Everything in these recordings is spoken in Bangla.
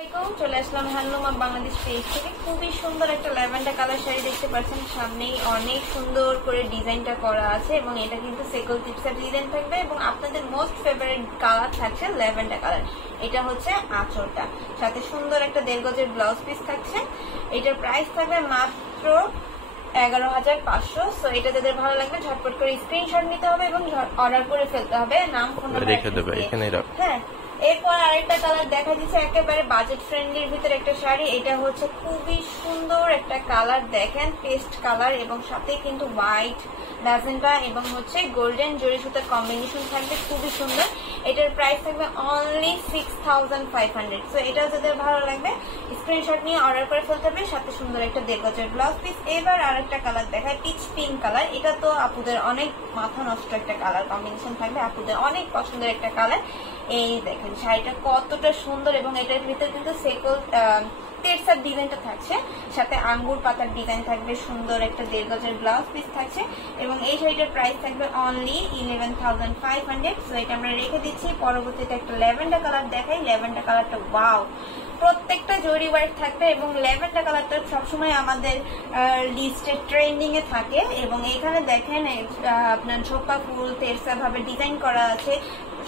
চলে আসলাম হ্যান্ডলুম অফ বাংলাদেশ পেজ থেকে। খুবই সুন্দর একটা ল্যাভেন্ডার কালার শাড়ি দেখতে পাচ্ছেন, সামনেই অনেক সুন্দর করে ডিজাইনটা করা আছে এবং এটা কিন্তু সেকল টিপসের ডিজাইন থাকবে এবং আপনাদের মোস্ট ফেভারিট কালার থাকছে ল্যাভেন্ডার কালার। এটা হচ্ছে আঁচলটা, সাথে সুন্দর একটা 1.5 গজের ব্লাউজ পিস থাকছে। এটার প্রাইস থাকবে মাত্র 11,500। সো এটা যাদের ভালো লাগবে ঝটপট করে স্ক্রিনশট নিতে হবে এবং অর্ডার করে ফেলতে হবে, নাম ফোন নাম্বার রেখে দেবে এখানে। হ্যাঁ, এরপর আরেকটা কালার দেখা দিচ্ছে একেবারে বাজেট ফ্রেন্ডলির ভিতরে একটা শাড়ি। এটা হচ্ছে খুবই সুন্দর একটা কালার, দেখেন পেস্ট কালার এবং সাথে কিন্তু হোয়াইট ম্যাজেন্টা এবং হচ্ছে গোল্ডেন জরি সুতার কম্বিনেশন থাকবে, খুবই সুন্দর। এটার প্রাইস থাকবে অনলি 6,500। সো এটাও যাদের ভালো লাগবে স্ক্রিনশট নিয়ে অর্ডার করে ফেলতে হবে, সাথে সুন্দর একটা 1.5 গজের ব্লাউজ পিস। এবার আরেকটা কালার দেখায় পিচ পিঙ্ক কালার। এটা তো আপুদের অনেক মাথা নষ্ট একটা কালার কম্বিনেশন থাকবে, আপুদের অনেক পছন্দের একটা কালার। এই দেখেন শাড়িটা কতটা সুন্দর এবং এটার ভিতরে কিন্তু সেকল তেরসার ডিজাইনটা থাকছে, সাথে আঙ্গুর পাতার ডিজাইন থাকবে, সুন্দর একটা 1.5 গজের ব্লাউজ পিস থাকছে এবং এই শাড়িটার প্রাইস থাকবে অনলি 11,500। সো এটা আমরা রেখে দিচ্ছি। পরবর্তীতে একটা ল্যাভেন্ডার কালার দেখাই। ল্যাভেন্ডার কালারটা ওয়াও, প্রত্যেকটা জরি ওয়ার্ক থাকবে এবং ল্যাভেন্ডার কালারটা সবসময় আমাদের লিস্টে ট্রেন্ডিং এ থাকে এবং এখানে দেখেন আপনার ঝোপা ফুল তেরসা ভাবে ডিজাইন করা আছে।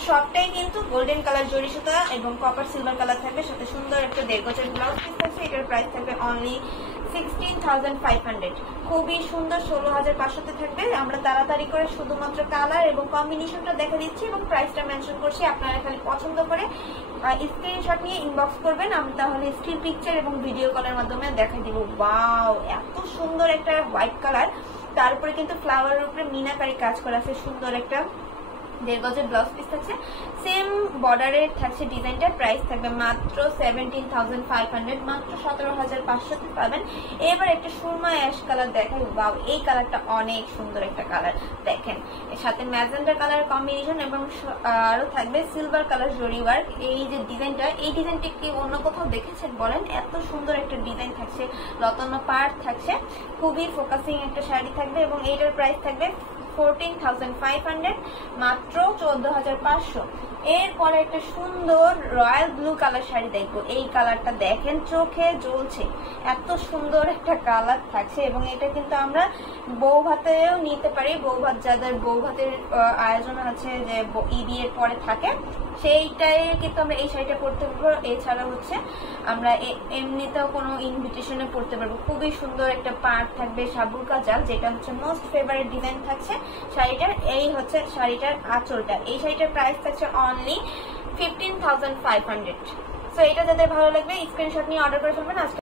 সবটাই কিন্তু গোল্ডেন কালার জরি সুতা এবং কপার সিলভার কালার থাকবে, সাথে সুন্দর একটা 1.5 গজের ব্লাউজ পিস থাকছে। এটার প্রাইস থাকবে অনলি 16,500। খুবই সুন্দর, 16,500 থাকবে। আমরা তাড়াতাড়ি করে শুধুমাত্র কালার এবং কম্বিনেশনটা দেখা দিচ্ছি এবং প্রাইসটা মেনশন করছি। আপনারা খালি পছন্দ করে স্ক্রিনশট নিয়ে ইনবক্স করবেন, আমি তাহলে স্ক্রিন পিকচার এবং ভিডিও কলের মাধ্যমে দেখা দিব। ওয়াও, এত সুন্দর একটা হোয়াইট কালার, তারপরে কিন্তু ফ্লাওয়ারের উপরে মিনাকারি কাজ করা আছে, সুন্দর একটা 1.5 গজের ব্লাউজ পিস থাকছে, সেম বর্ডারের থাকছে ডিজাইনটা। প্রাইস থাকবে মাত্র 17,500, মাত্র 17,500 পাবেন। এবার একটা সুরমা অ্যাশ কালার দেখাই। ওয়াও, এই কালারটা অনেক সুন্দর একটা কালার, দেখেন এর সাথে ম্যাজেন্ডা কালার কম্বিনেশন এবং আরো থাকবে সিলভার কালার জরি ওয়ার্ক। এই যে ডিজাইনটা, এই ডিজাইনটা কি অন্য কোথাও দেখেছেন বলেন? এত সুন্দর একটা ডিজাইন থাকছে, লতানো পার্ট থাকছে, খুবই ফোকাসিং একটা শাড়ি থাকবে এবং এইটার প্রাইস থাকবে 14,500, মাত্র 14,500। এরপরে একটা সুন্দর রয়্যাল ব্লু কালার শাড়ি দেখবো। এই কালারটা দেখেন, চোখে জ্বলছে, এত সুন্দর একটা কালার থাকছে এবং এটা কিন্তু আমরা বউ ভাতেও নিতে পারি। বউ ভাত, যাদের বউ ভাতের আয়োজন আছে যে ঈদ এর পরে থাকে, সেইটাই কিন্তু আমরা এই শাড়িটা পরতে পারবো। এছাড়া হচ্ছে আমরা এমনিতেও কোনো ইনভিটেশনে পরতে পারবো। খুবই সুন্দর একটা পাড় থাকবে, সাবুর কাজাল, যেটা হচ্ছে মোস্ট ফেভারিট ডিজাইন থাকছে শাড়িটার। এই হচ্ছে শাড়িটার আঁচলটা। এই শাড়িটার প্রাইস থাকছে অনলি 15,500। সো এটা যাদের ভালো লাগবে স্ক্রিনশট নিয়ে অর্ডার করে ফেলবেন।